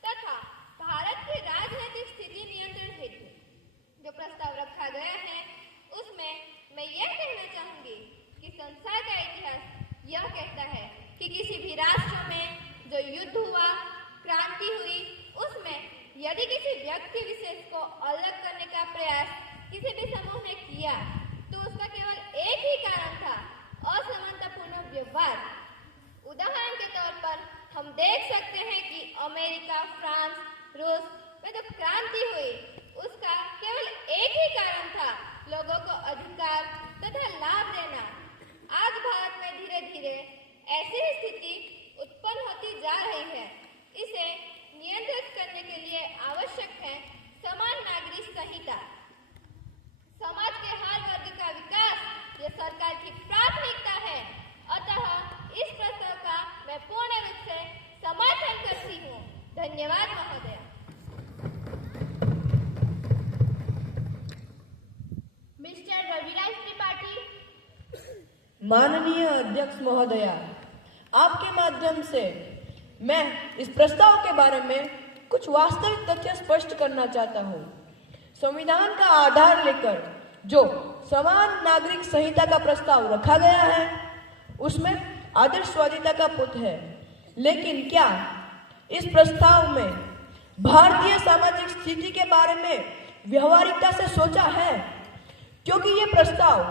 तथा भारत की राजनीतिक स्थिति नियंत्रण हेतु जो प्रस्ताव रखा गया है उसमें मैं यह कहना चाहूंगी कि संसार का इतिहास यह कहता है कि किसी भी राष्ट्र में जो युद्ध हुआ, क्रांति हुई, उसमें यदि किसी व्यक्ति विशेष को अलग करने का प्रयास किसी भी समूह ने किया तो उसका केवल एक ही कारण था, असमानतापूर्ण व्यवहार। उदाहरण के तौर पर हम देख सकते हैं कि अमेरिका, फ्रांस, रूस में जो क्रांति हुई उसका केवल एक ही कारण था, लोगों को अधिकार तथा लाभ देना। आज भारत में धीरे धीरे ऐसी ही स्थिति उत्पन्न होती जा रही है। इसे नियंत्रित करने के लिए आवश्यक है समान नागरिक संहिता। समाज के हर वर्ग का विकास ये सरकार की प्राथमिकता है, अतः इस प्रस्ताव का मैं पूर्ण रूप से समर्थन करती हूँ। धन्यवाद महोदया। मिस्टर रविराज त्रिपाठी। माननीय अध्यक्ष महोदया, आपके माध्यम से मैं इस प्रस्ताव के बारे में कुछ वास्तविक तथ्य स्पष्ट करना चाहता हूँ। संविधान का आधार लेकर जो समान नागरिक संहिता का प्रस्ताव रखा गया है उसमें आदर्शवादिता का पुट है, लेकिन क्या इस प्रस्ताव में भारतीय सामाजिक स्थिति के बारे में व्यवहारिकता से सोचा है? क्योंकि ये प्रस्ताव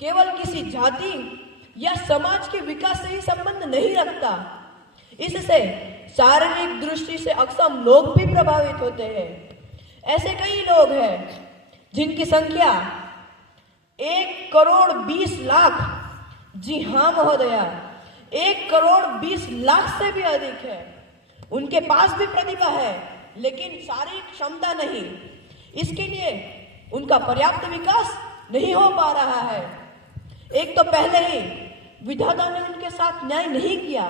केवल किसी जाति या समाज के विकास से ही संबंध नहीं रखता, इससे शारीरिक दृष्टि से अक्षम लोग भी प्रभावित होते हैं। ऐसे कई लोग हैं जिनकी संख्या 1,20,00,000, जी हाँ महोदया, 1,20,00,000 से भी अधिक है। उनके पास भी प्रतिभा है लेकिन शारीरिक क्षमता नहीं, इसके लिए उनका पर्याप्त विकास नहीं हो पा रहा है। एक तो पहले ही विधाता ने उनके साथ न्याय नहीं किया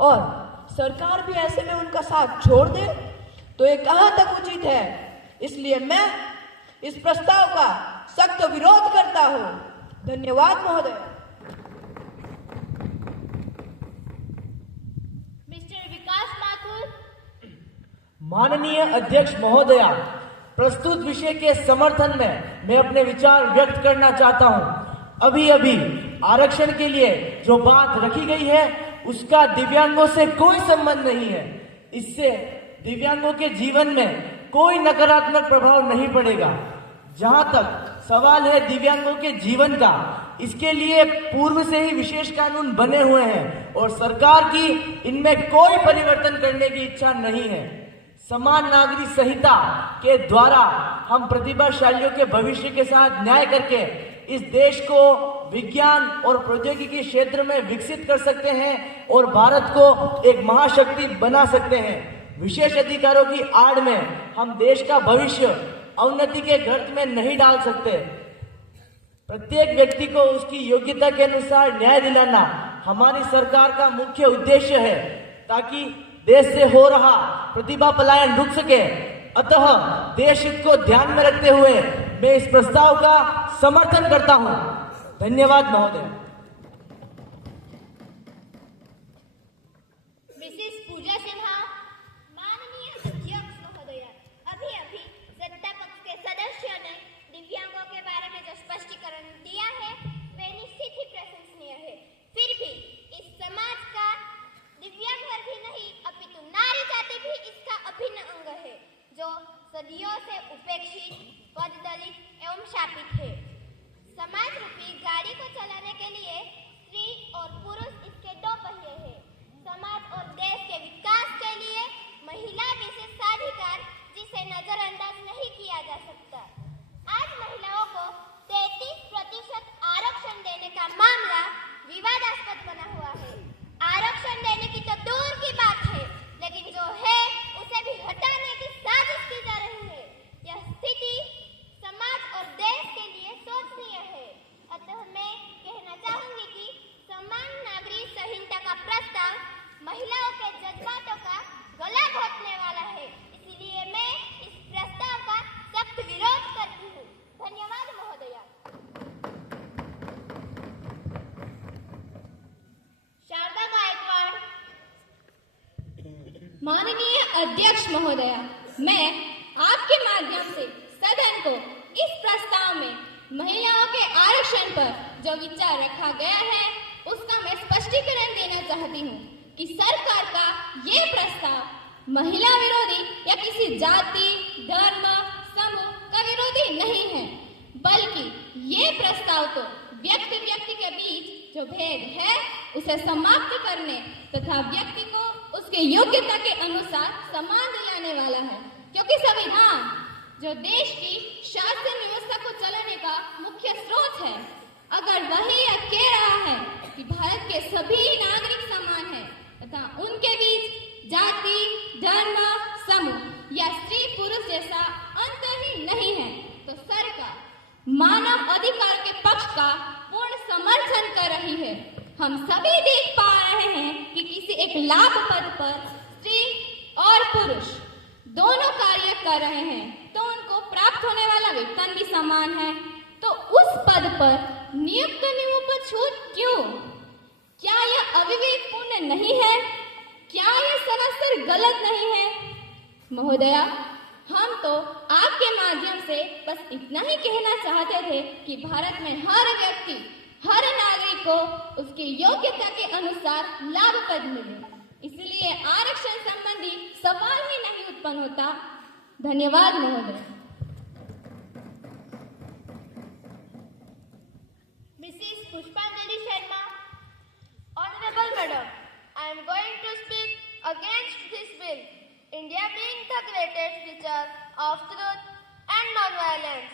और सरकार भी ऐसे में उनका साथ छोड़ दे तो ये कहां तक उचित है। इसलिए मैं इस प्रस्ताव का सख्त विरोध करता हूं। धन्यवाद महोदय। मिस्टर विकास माथुर। माननीय अध्यक्ष महोदया, प्रस्तुत विषय के समर्थन में मैं अपने विचार व्यक्त करना चाहता हूं। अभी अभी आरक्षण के लिए जो बात रखी गई है उसका दिव्यांगों से कोई संबंध नहीं है। इससे दिव्यांगों के जीवन में कोई नकारात्मक प्रभाव नहीं पड़ेगा। जहां तक सवाल है दिव्यांगों के जीवन का, इसके लिए पूर्व से ही विशेष कानून बने हुए हैं और सरकार की इनमें कोई परिवर्तन करने की इच्छा नहीं है। समान नागरिक संहिता के द्वारा हम प्रतिभाशालियों के भविष्य के साथ न्याय करके इस देश को विज्ञान और प्रौद्योगिकी क्षेत्र में विकसित कर सकते हैं और भारत को एक महाशक्ति बना सकते हैं। विशेष अधिकारों की आड़ में हम देश का भविष्य अवनति के गर्त में नहीं डाल सकते। प्रत्येक व्यक्ति को उसकी योग्यता के अनुसार न्याय दिलाना हमारी सरकार का मुख्य उद्देश्य है, ताकि देश से हो रहा प्रतिभा पलायन रुक सके। अतः देश हित को ध्यान में रखते हुए मैं इस प्रस्ताव का समर्थन करता हूं। धन्यवाद महोदय। मिसेस पूजा सिन्हा। माननीय अध्यक्ष महोदय, अभी अभी सत्ता पक्ष के सदस्यों ने दिव्यांगों के बारे में जो स्पष्टीकरण दिया है वे निश्चित ही प्रशंसनीय है। फिर भी इस समाज का दिव्यांग वर्ग ही नहीं अपितु नारी जाति भी इसका अभिन्न अंग है, जो सदियों से उपेक्षित, पददलित एवं शापित है। समाज रूपी गाड़ी को चलाने के लिए स्त्री और पुरुष इसके दो पहिए हैं। समाज और देश के विकास के लिए महिला विशेषाधिकार जिसे नजरअंदाज नहीं किया जा सकता। आज महिलाओं को 33% आरक्षण देने का मामला विवादास्पद बना हुआ है। आरक्षण देने की तो दूर की बात है, लेकिन जो है उसे भी हटाने की साजिश की जा रही है। यह स्थिति समाज और देश के लिए शोचनीय है। अतः मैं कहना चाहूंगी कि समान नागरिक संहिता का प्रस्ताव महिलाओं के जज्बातों का गला घोटने वाला है। इसलिए मैं इस प्रस्ताव का सख्त विरोध करती हूँ। धन्यवाद महोदया। शारदा गायकवाड़। माननीय अध्यक्ष महोदया, मैं आपके माध्यम से सदन को इस प्रस्ताव में महिलाओं के आरक्षण पर जो विचार रखा गया है उसका मैं स्पष्टीकरण देना चाहती हूँ कि सरकार का ये प्रस्ताव महिला विरोधी या किसी जाति, धर्म, समूह का विरोधी नहीं है, बल्कि ये प्रस्ताव तो व्यक्ति के बीच जो भेद है उसे समाप्त करने तथा व्यक्ति को उसके योग्यता के अनुसार सम्मान दिलाने वाला है। क्योंकि संविधान जो देश की शासन व्यवस्था को चलाने का मुख्य स्रोत है, अगर वही यह कह रहा है कि भारत के सभी नागरिक समान हैं तथा उनके बीच जाति, धर्म, समूह या स्त्री पुरुष जैसा अंतर ही नहीं है, तो सरकार मानव अधिकार के पक्ष का पूर्ण समर्थन कर रही है। हम सभी देख पा रहे हैं कि किसी एक लाभ पद पर स्त्री और पुरुष दोनों कार्य कर रहे हैं, तो उनको प्राप्त होने वाला वेतन भी समान है। तो उस पद पर नियुक्त नियमों पर छूट क्यों? क्या यह अविवेकपूर्ण नहीं है? क्या यह सरासर गलत नहीं है? महोदया, हम तो आपके माध्यम से बस इतना ही कहना चाहते थे कि भारत में हर व्यक्ति, हर नागरिक को उसकी योग्यता के अनुसार लाभ पद मिले, इसलिए आरक्षण संबंधी सवाल ही नहीं उत्पन्न होता। धन्यवाद महोदय। मिसेस पुष्पांजलि Sharma. Honorable Madam, I am going to speak against this bill. India being the greatest preacher of truth and non-violence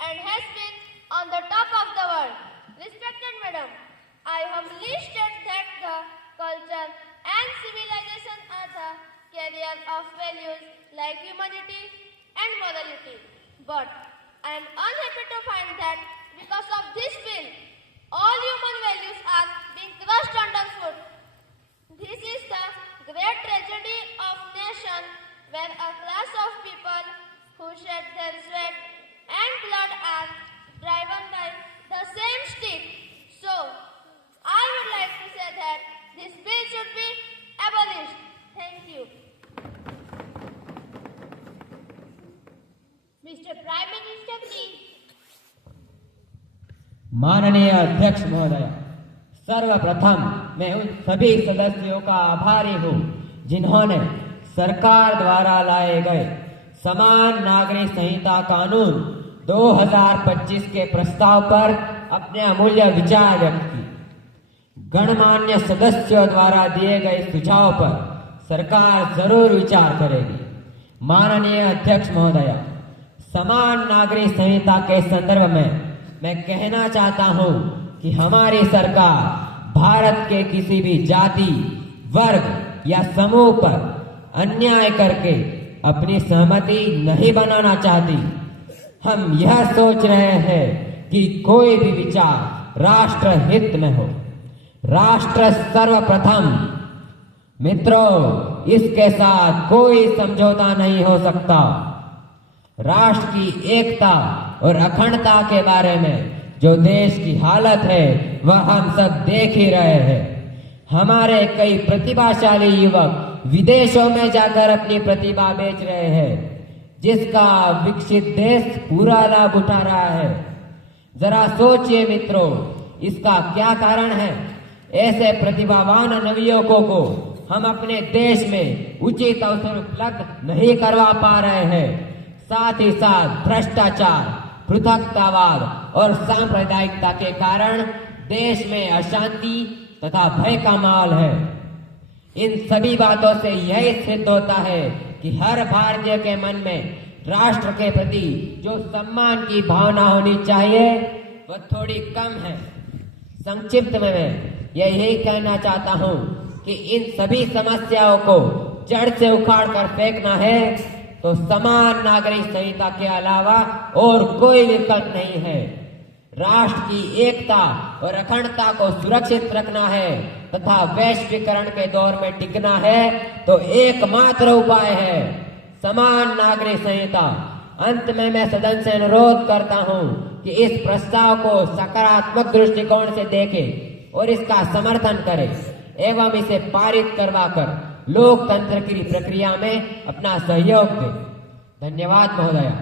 and has been on the top of the world. Respected Madam, I humbly state that the culture and civilization are the carrier of values like humanity and morality. But I am unhappy to find that because of this bill, all human values are being crushed underfoot. This is the great tragedy of nation when a class of people who shed their sweat and blood are driven by the same stick. So, I would like to say that this bill should be abolished. Thank you. Mr. Prime Minister, please. माननीय अध्यक्ष महोदय, सर्वप्रथम मैं उन सभी सदस्यों का आभारी हूँ जिन्होंने सरकार द्वारा लाए गए समान नागरिक संहिता कानून 2025 के प्रस्ताव पर अपने अमूल्य विचार व्यक्त किए। गणमान्य सदस्यों द्वारा दिए गए सुझाव पर सरकार जरूर विचार करेगी। माननीय अध्यक्ष महोदय, समान नागरिक संहिता के संदर्भ में मैं कहना चाहता हूं कि हमारी सरकार भारत के किसी भी जाति, वर्ग या समूह पर अन्याय करके अपनी सहमति नहीं बनाना चाहती। हम यह सोच रहे हैं कि कोई भी विचार राष्ट्र हित में हो, राष्ट्र सर्वप्रथम। मित्रों, इसके साथ कोई समझौता नहीं हो सकता। राष्ट्र की एकता और अखंडता के बारे में जो देश की हालत है वह हम सब देख ही रहे हैं। हमारे कई प्रतिभाशाली युवक विदेशों में जाकर अपनी प्रतिभा बेच रहे हैं, जिसका विकसित देश पूरा लाभ उठा रहा है। जरा सोचिए मित्रों, इसका क्या कारण है? ऐसे प्रतिभावान नवयुवकों को हम अपने देश में उचित अवसर उपलब्ध नहीं करवा पा रहे हैं। साथ ही साथ भ्रष्टाचार, पृथकतावाद और सांप्रदायिकता के कारण देश में अशांति तथा भय का माहौल है। इन सभी बातों से यही सिद्ध होता है कि हर भारतीय के मन में राष्ट्र के प्रति जो सम्मान की भावना होनी चाहिए वह थोड़ी कम है। संक्षिप्त में मैं यही कहना चाहता हूँ कि इन सभी समस्याओं को जड़ से उखाड़ कर फेंकना है तो समान नागरिक संहिता के अलावा और कोई विकल्प नहीं है। राष्ट्र की एकता और अखंडता को सुरक्षित रखना है तथा वैश्वीकरण के दौर में टिकना है तो एकमात्र उपाय है समान नागरिक संहिता। अंत में मैं सदन से अनुरोध करता हूं कि इस प्रस्ताव को सकारात्मक दृष्टिकोण से देखें और इसका समर्थन करें एवं इसे पारित करवाकर लोकतंत्र की प्रक्रिया में अपना सहयोग दें। धन्यवाद महोदया।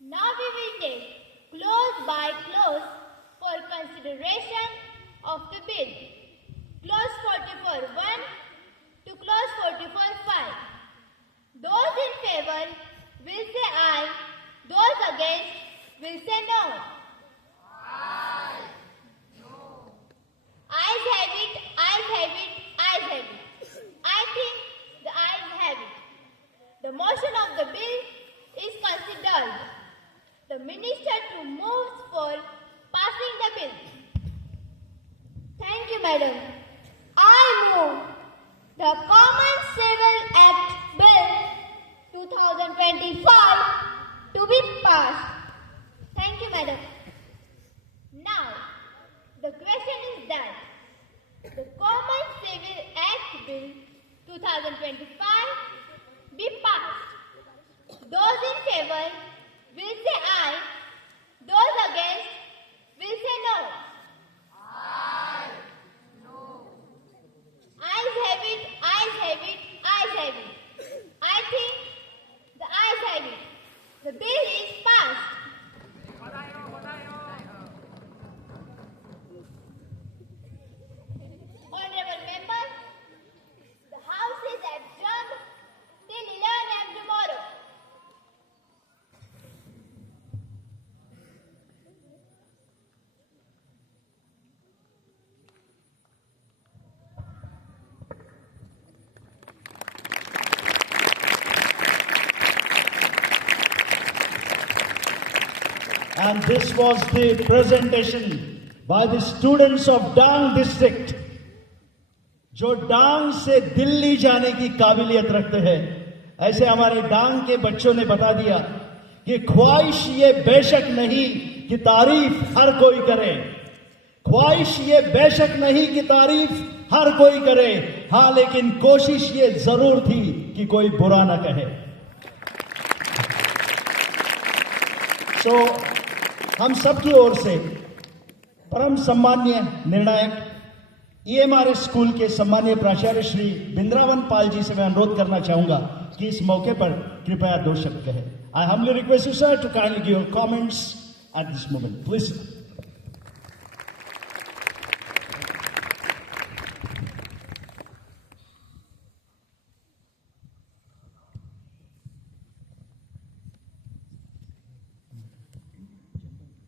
Now we will take clause by clause for consideration of the bill. Clause 44(1) to clause 44(5). Those in favor will say aye. Those against will say no. Aye. No. Ayes have it. Ayes have it. Ayes have it. I think the ayes have it. The motion of the bill is considered. The minister to move for passing the bill. Thank you, madam. I move the Common Civil Act Bill 2025 to be passed. Thank you, madam. Now, the question is that the Common Civil Act Bill 2025 be passed. Those in favor will say aye. Those against will say no. Aye. No. Ayes have it. Ayes have it. Ayes have it. I think the ayes have it. The bill is passed. Honorable members, the House is adjourned till 11 a.m. tomorrow. And this was the presentation by the students of Dang district, जो डांग से दिल्ली जाने की काबिलियत रखते हैं। ऐसे हमारे डांग के बच्चों ने बता दिया कि ख्वाहिश ये बेशक नहीं कि तारीफ हर कोई करे, ख्वाहिश ये बेशक नहीं कि तारीफ हर कोई करे, हाँ लेकिन कोशिश ये जरूर थी कि कोई बुरा ना कहे। हम सबकी ओर से परम सम्मान्य निर्णायक EMRS स्कूल के सम्मानीय प्राचार्य श्री बिंद्रावन पाल जी से मैं अनुरोध करना चाहूंगा कि इस मौके पर कृपया 2 शब्द कहें। I humbly request you, sir, to kindly give your comments at this moment. Please.